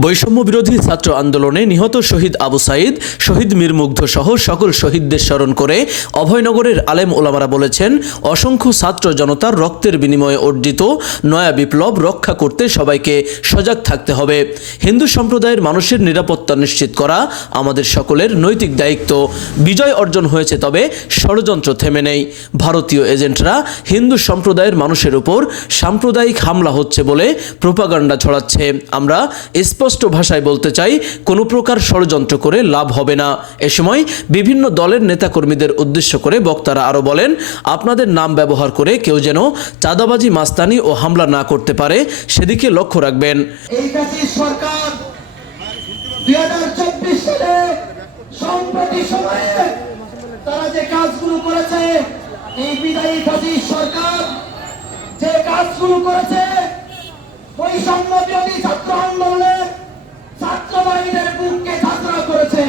বৈষম্য বিরোধী ছাত্র আন্দোলনে নিহত শহীদ আবু সাইদ, শহীদ মীর মুগ্ধ সহ সকল শহীদদের স্মরণ করে অভয়নগরের আলেম ওলামারা বলেছেন, অসংখ্য ছাত্র জনতার রক্তের বিনিময়ে অর্জিত নয়া বিপ্লব রক্ষা করতে সবাইকে সজাগ থাকতে হবে। হিন্দু সম্প্রদায়ের মানুষের নিরাপত্তা নিশ্চিত করা আমাদের সকলের নৈতিক দায়িত্ব। বিজয় অর্জন হয়েছে তবে ষড়যন্ত্র থেমে নেই। ভারতীয় এজেন্টরা হিন্দু সম্প্রদায়ের মানুষের উপর সাম্প্রদায়িক হামলা হচ্ছে বলে প্রোপাগান্ডা ছড়াচ্ছে। আমরা স্পষ্ট ভাষায় বলতে চাই, কোনো প্রকার ষড়যন্ত্র করে লাভ হবে না। এ সময় বিভিন্ন দলের নেতাকর্মীদের উদ্দেশ্য করে বক্তারা আরও বলেন, আপনাদের নাম ব্যবহার করে কেউ যেন চাঁদাবাজি, মাস্তানি ও হামলা না করতে পারে, সেদিকে লক্ষ্য রাখবেন। তারা যে কাজগুলো করেছে, এই বিদায়ী সরকার যে কাজগুলো করেছে বৈষম্য বিরোধী ছাত্র আন্দোলনের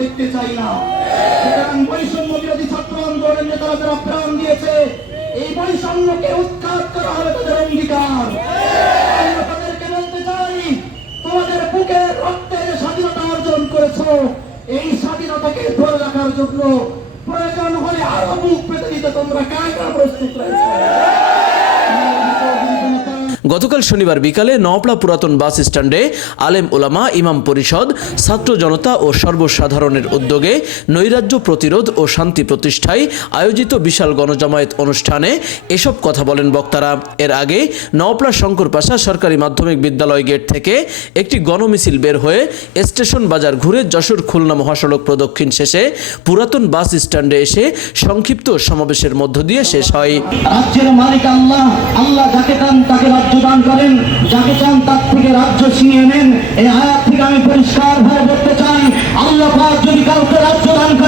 দেখতে চাই না। সুতরাং বৈষম্য বিরোধী ছাত্র আন্দোলনের নেতারা যারা প্রাণ দিয়েছে, এই বৈষম্যকে উৎখাত করা হবে তাদের অঙ্গীকার। তাদেরকে বলতে চাই, তোমাদের বুকে স্বাধীনতা অর্জন করেছ, এই স্বাধীনতাকে ধরে রাখার জন্য প্রয়োজন হলে আরও বুক পেতে দিতে তোমরা কারা প্রস্তুত রয়েছে? গতকাল শনিবার বিকালে নওপলা পুরাতন বাস স্ট্যান্ডে আলেম ওলামা ইমাম পরিষদ, ছাত্র জনতা ও সর্বসাধারণের উদ্যোগে নৈরাজ্য প্রতিরোধ ও শান্তি প্রতিষ্ঠায় আয়োজিত বিশাল গণজামায়াত অনুষ্ঠানে এসব কথা বলেন বক্তারা। এর আগে নওপলা শঙ্কর পাশা সরকারি মাধ্যমিক বিদ্যালয় গেট থেকে একটি গণমিছিল বের হয়ে স্টেশন বাজার ঘুরে যশোর খুলনা মহাসড়ক প্রদক্ষিণ শেষে পুরাতন বাস স্ট্যান্ডে এসে সংক্ষিপ্ত সমাবেশের মধ্য দিয়ে শেষ হয়। রাজ্যের মালিক আল্লাহ আল্লাহ যাকে তাকে রাজ্য দান করেন, যাকে চান তার থেকে রাজ্য ছিনিয়ে নেন। এই আয়াত থেকে আমি পরিষ্কার ভাবে বলতে চাই, আল্লাহ যদি কাউকে রাজ্য দান করেন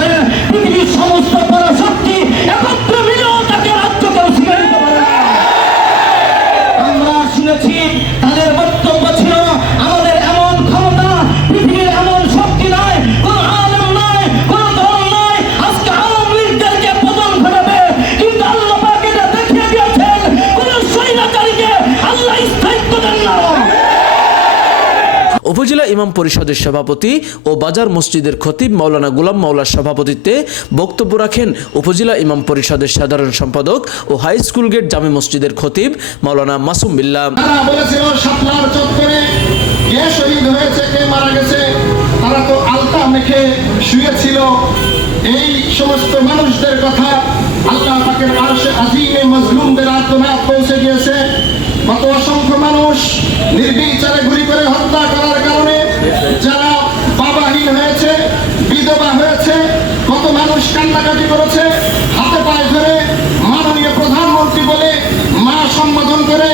উপজেলা ইমাম পরিষদের সভাপতি ও বাজার মসজিদের খতিব মাওলানা গুলাম মাওলার সভাপতিত্বে বক্তব্য রাখেন উপজেলা ইমাম পরিষদের সাধারণ সম্পাদক ও হাই স্কুল গেট জামে মসজিদের খতিব মাওলানা মাসুম শুয়েছিল। এই সমস্ত মানুষদের কথা আল্লাহ পাকের আজিমে মজলুমদের আত্মনাথ পৌঁছে গিয়েছে। কান্নাকাটি করেছে, হাতে পায়ে ধরে মাননীয় প্রধানমন্ত্রী বলে মা সম্বোধন করে,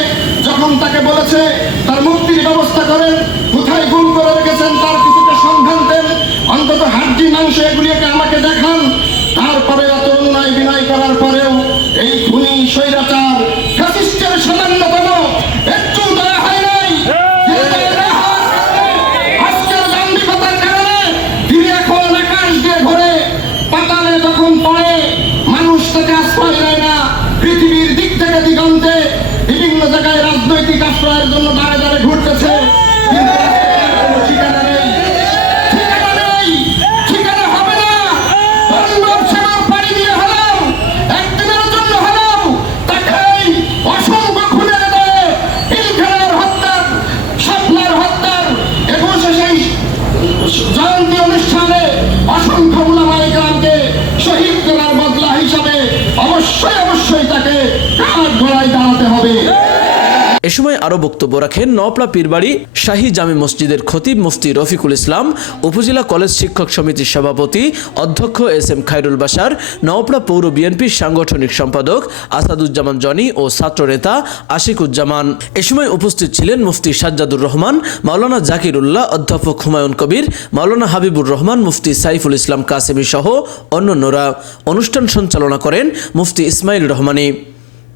যখন তাকে বলেছে, তার মুক্তির ব্যবস্থা করেন, কোথায় গুম করে রেখেছেন? তাকে আশ্রয় দেয় না। পৃথিবীর দিক থেকে দিগন্তে বিভিন্ন জায়গায় রাজনৈতিক আশ্রয়ের জন্য দাঁড়ে দাঁড়ে ঘুরতেছে এ সময় আরও বক্তব্য রাখেন নওপলা পীরবাড়ি শাহী জামি মসজিদের খতিব মুফতি রফিকুল ইসলাম, উপজেলা কলেজ শিক্ষক সমিতির সভাপতি অধ্যক্ষ এস এম খায়রুল বাসার নওপড়া পৌর বিএনপির সাংগঠনিক সম্পাদক আসাদুজ্জামান জনি ও ছাত্রনেতা আশিকুজ্জামান। এ সময় উপস্থিত ছিলেন মুফতি সাজ্জাদুর রহমান, মাওলানা জাকির উল্লাহ অধ্যাপক হুমায়ুন কবির, মাওলানা হাবিবুর রহমান, মুফতি সাইফুল ইসলাম কাসেমি সহ অন্যান্যরা। অনুষ্ঠান সঞ্চালনা করেন মুফতি ইসমাইল রহমানী।